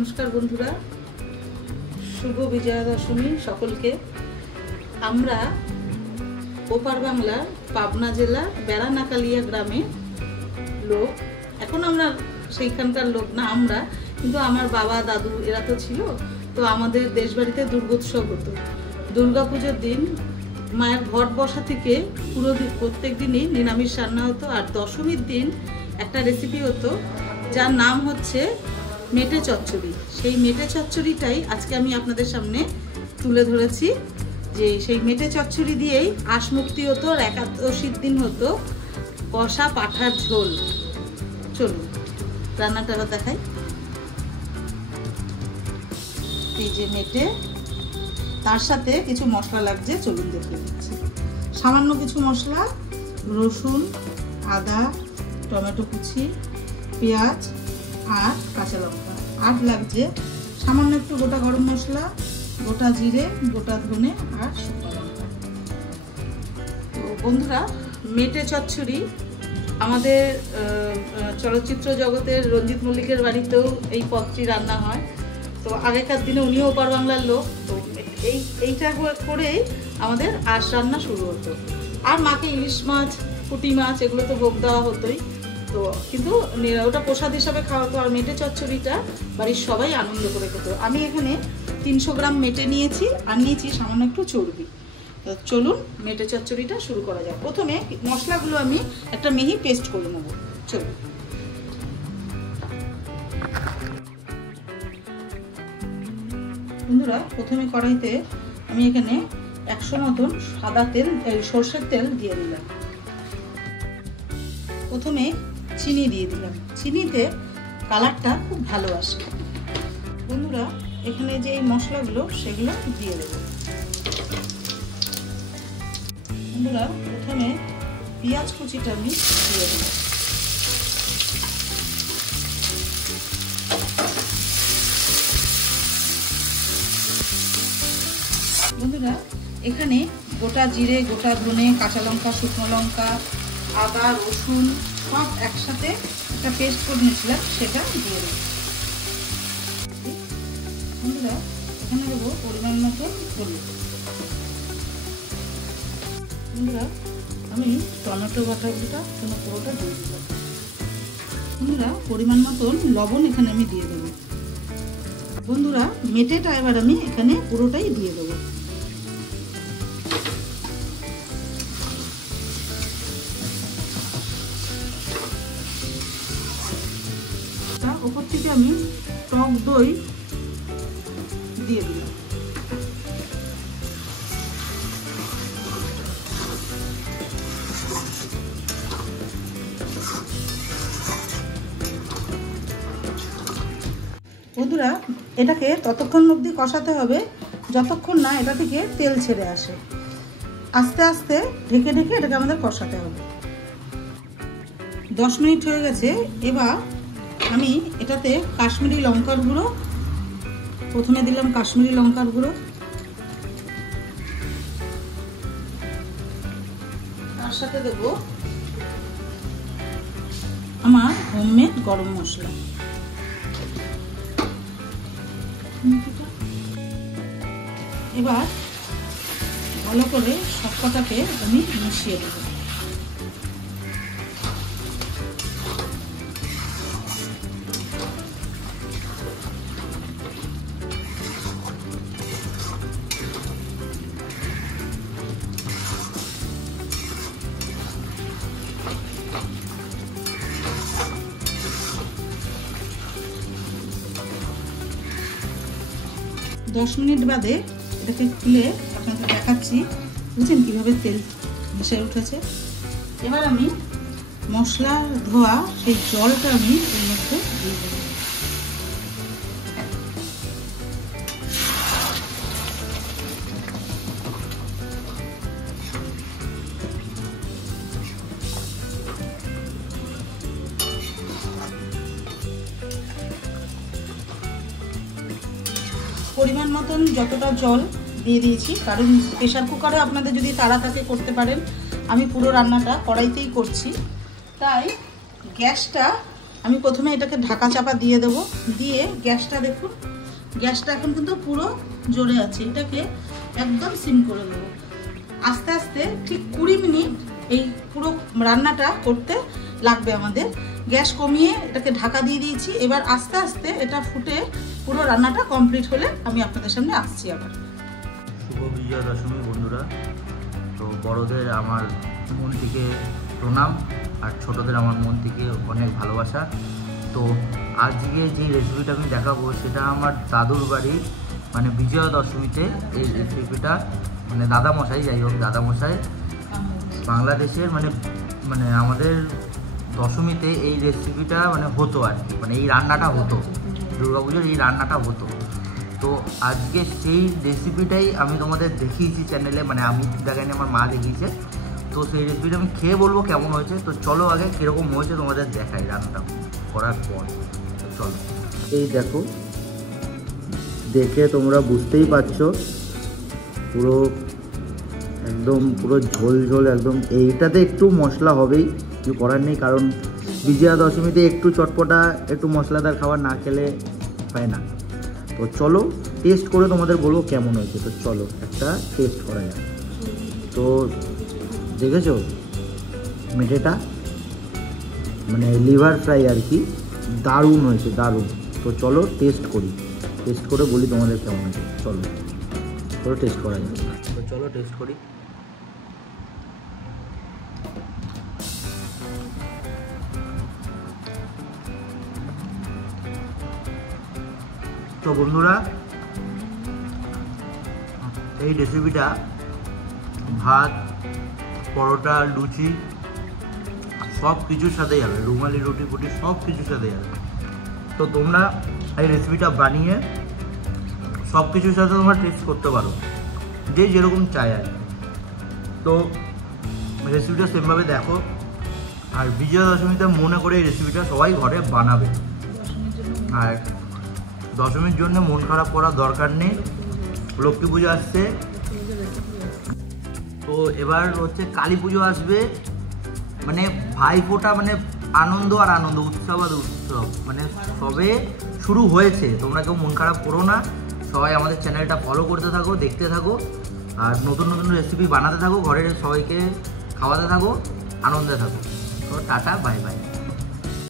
नमस्कार बंधुरा शुभ विजया दशमी सकलके आमरा ओपार बांगलार पाबना जिलार बेड़ानाकालिया ग्रामे लोक एखन आमरा सेइखानकार लोक ना आमरा किन्तु आमार बाबा दादू एरा तो छिलो तो आमादेर देश बाड़ीते दुर्गोत्सव हतो दुर्गा पूजोर दिन माয়ের ঘট বসা থেকে পুরো প্রত্যেক দিনই নিরামিষ রান্না হতো আর দশমীর দিন একটা রেসিপি হতো যার নাম হচ্ছে মেটে চচ্চড়ি। সেই মেটে চচ্চড়িটাই আজকে আমি আপনাদের সামনে তুলে ধরেছি যে সেই মেটে চচ্চড়ি দিয়েই আঁশ মুক্তি হতো আর একাদশীর দিন হতো কষা পাঠার ঝোল। চলুন রান্নাটা দেখাই। এই যে মেটে তার সাথে কিছু মশলা লাগছে, চলুন দেখে দিচ্ছি। সামান্য কিছু মশলা, রসুন, আদা, টমেটো কুচি, পেঁয়াজ আর কাঁচা লঙ্কা। আর লাগছে সামান্য একটু গোটা গরম মশলা, গোটা জিরে, গোটা ধনে আর শুকনো লঙ্কা। তো বন্ধুরা, মেটে চচ্চড়ি আমাদের চলচ্চিত্র জগতের রঞ্জিত মল্লিকের বাড়িতেও এই পদটি রান্না হয়। তো আগেকার দিনে উনিও ওপার বাংলার লোক, তো এইটা করেই আমাদের আঁশ রান্না শুরু হতো। আর মাকে ইলিশ মাছ, পুঁটি মাছ এগুলো তো ভোগ দেওয়া হতোই, তো কিন্তু ওটা প্রসাদ হিসাবে খাওয়া হতো। আর মেটে চচ্চড়িটা বাড়ির সবাই আনন্দ করে খেত। আমি এখানে 300 গ্রাম মেটে নিয়েছি আর নিয়েছি সামান্য একটু চর্বি। তো চলুন মেটে চচ্চড়িটা শুরু করা যাক। প্রথমে মশলাগুলো আমি একটা মিহি পেস্ট করে নেব। চলুন। বন্ধুরা, প্রথমে কড়াইতে আমি এখানে 100 মতন সাদা তেল, সরষের তেল দিয়ে দিলাম। প্রথমে চিনি দিয়ে দিলাম, চিনিতে কালারটা খুব ভালো আসে। বন্ধুরা, এখানে যে এই মশলাগুলো সেগুলো দিয়ে দেব। বন্ধুরা, প্রথমে পেঁয়াজ কুচিটা আমি দিয়ে দেব। বন্ধুরা, এখানে গোটা জিরে, গোটা ধনে, কাঁচা লঙ্কা, শুকনো লঙ্কা, আদা, রসুন সব একসাথে একটা পেস্ট করে নিয়েছিলাম, সেটা দিয়ে দেবো। বন্ধুরা, এখানে দেবো পরিমাণ মতো হলুদ। বন্ধুরা, আমি টমেটো বাটাগুলোটা পুরোটা দিয়ে দিলাম। বন্ধুরা, পরিমাণ মতন লবণ এখানে আমি দিয়ে দেবো। বন্ধুরা, মেটেটা এবার আমি এখানে পুরোটাই দিয়ে দেবো। উপর থেকে আমি টক দই দিয়ে দিলাম। বন্ধুরা, এটাকে ততক্ষণ অবধি কষাতে হবে যতক্ষণ না এটা থেকে তেল ছেড়ে আসে। আস্তে আস্তে ঢেকে ঢেকে এটাকে আমাদের কষাতে হবে। 10 মিনিট হয়ে গেছে। এবার আমি এটাতে কাশ্মীরি লঙ্কার গুঁড়ো প্রথমে দিলাম। কাশ্মীরি লঙ্কার গুঁড়ো, তার সাথে দেব আমার হোমমেড গরম মশলা। এবার ভালো করে সবকটাকে আমি মিশিয়ে দেব। 10 মিনিট বাদে এটাকে খুলে আপনাদের দেখাচ্ছি। বুঝছেন কিভাবে তেল মিশে উঠেছে। এবার আমি মশলা ধোয়া সেই জলটা আমি এর মধ্যে দিয়ে দেব। পরিমাণ মতন যতটা জল দিয়ে দিয়েছি, কারণ প্রেসার কুকারে আপনাদের যদি তাড়া থাকে করতে পারেন। আমি পুরো রান্নাটা কড়াইতেই করছি, তাই গ্যাসটা আমি প্রথমে এটাকে ঢাকা চাপা দিয়ে দেব, দিয়ে গ্যাসটা দেখুন, গ্যাসটা এখন কিন্তু পুরো জ্বলে আছে, এটাকে একদম সিম করে দেবো। আস্তে আস্তে ঠিক 20 মিনিট এই পুরো রান্নাটা করতে লাগবে আমাদের। গ্যাস কমিয়ে এটাকে ঢাকা দিয়ে দিয়েছি। এবার আস্তে আস্তে এটা ফুটে পুরো রান্নাটা কমপ্লিট হলে আমি আপনাদের সামনে আসছি আবার। শুভ বিজয়া দশমী বন্ধুরা। তো বড়দের আমার মন থেকে প্রণাম, আর ছোটদের আমার মন থেকে অনেক ভালোবাসা। তো আজকে যে রেসিপিটা আমি দেখাবো সেটা আমার দাদুর বাড়ি, মানে বিজয়া দশমীতে এই রেসিপিটা, মানে দাদামশাই, যাই হোক দাদামশাই বাংলাদেশের মানে আমাদের দশমীতে এই রেসিপিটা মানে হতো আর কি, মানে এই রান্নাটা হতো, দুর্গাপুজোর এই রান্নাটা হতো। তো আজকে সেই রেসিপিটাই আমি তোমাদের দেখিয়েছি চ্যানেলে, মানে আমি দেখাইনি, আমার মা দেখিয়েছে। তো সেই রেসিপিটা আমি খেয়ে বলবো কেমন হয়েছে। তো চলো আগে কীরকম হয়েছে তোমাদের দেখাই রান্নাটা করার পর। চলো, এই দেখো, দেখে তোমরা বুঝতেই পারছো পুরো একদম পুরো ঝোল ঝোল একদম। এইটাতে একটু মশলা হবেই, কিছু করার নেই, কারণ বিজয়া দশমীতে একটু চটপটা একটু মশলাদার খাবার না খেলে হয় না। তো চলো টেস্ট করে তোমাদের বলবো কেমন হয়েছে। তো চলো একটা টেস্ট করা যাক। তো দেখেছো মেটেটা, মানে লিভার ফ্রাই আর কি, দারুণ হয়েছে, দারুণ। তো চলো টেস্ট করি, টেস্ট করে বলি তোমাদের কেমন হয়েছে। চলো চলো টেস্ট করা যাক। তো চলো টেস্ট করি। তো বন্ধুরা, এই রেসিপিটা ভাত, পরোটা, লুচি সব কিছুর সাথে যাবে, রুমালি রুটি ফুটি সব কিছুর সাথে যাবে। তো তোমরা এই রেসিপিটা বানিয়ে সব কিছুর সাথে তোমরা টেস্ট করতে পারো, যে যেরকম চাই আর। তো রেসিপিটা সেমভাবে দেখো, আর বিজয়া দশমীতে মনে করে এই রেসিপিটা সবাই ঘরে বানাবে। আর দশমীর জন্য মন খারাপ করার দরকার নেই, লক্ষ্মী পুজো আসছে, তো এবার হচ্ছে কালী পুজো আসবে, মানে ভাইফোঁটা, মানে আনন্দ আর আনন্দ, উৎসব আর উৎসব, মানে সবে শুরু হয়েছে। তোমরা কেউ মন খারাপ করো না, সবাই আমাদের চ্যানেলটা ফলো করতে থাকো, দেখতে থাকো, আর নতুন নতুন রেসিপি বানাতে থাকো, ঘরের সবাইকে খাওয়াতে থাকো, আনন্দে থাকো। তো টাটা, বাই বাই।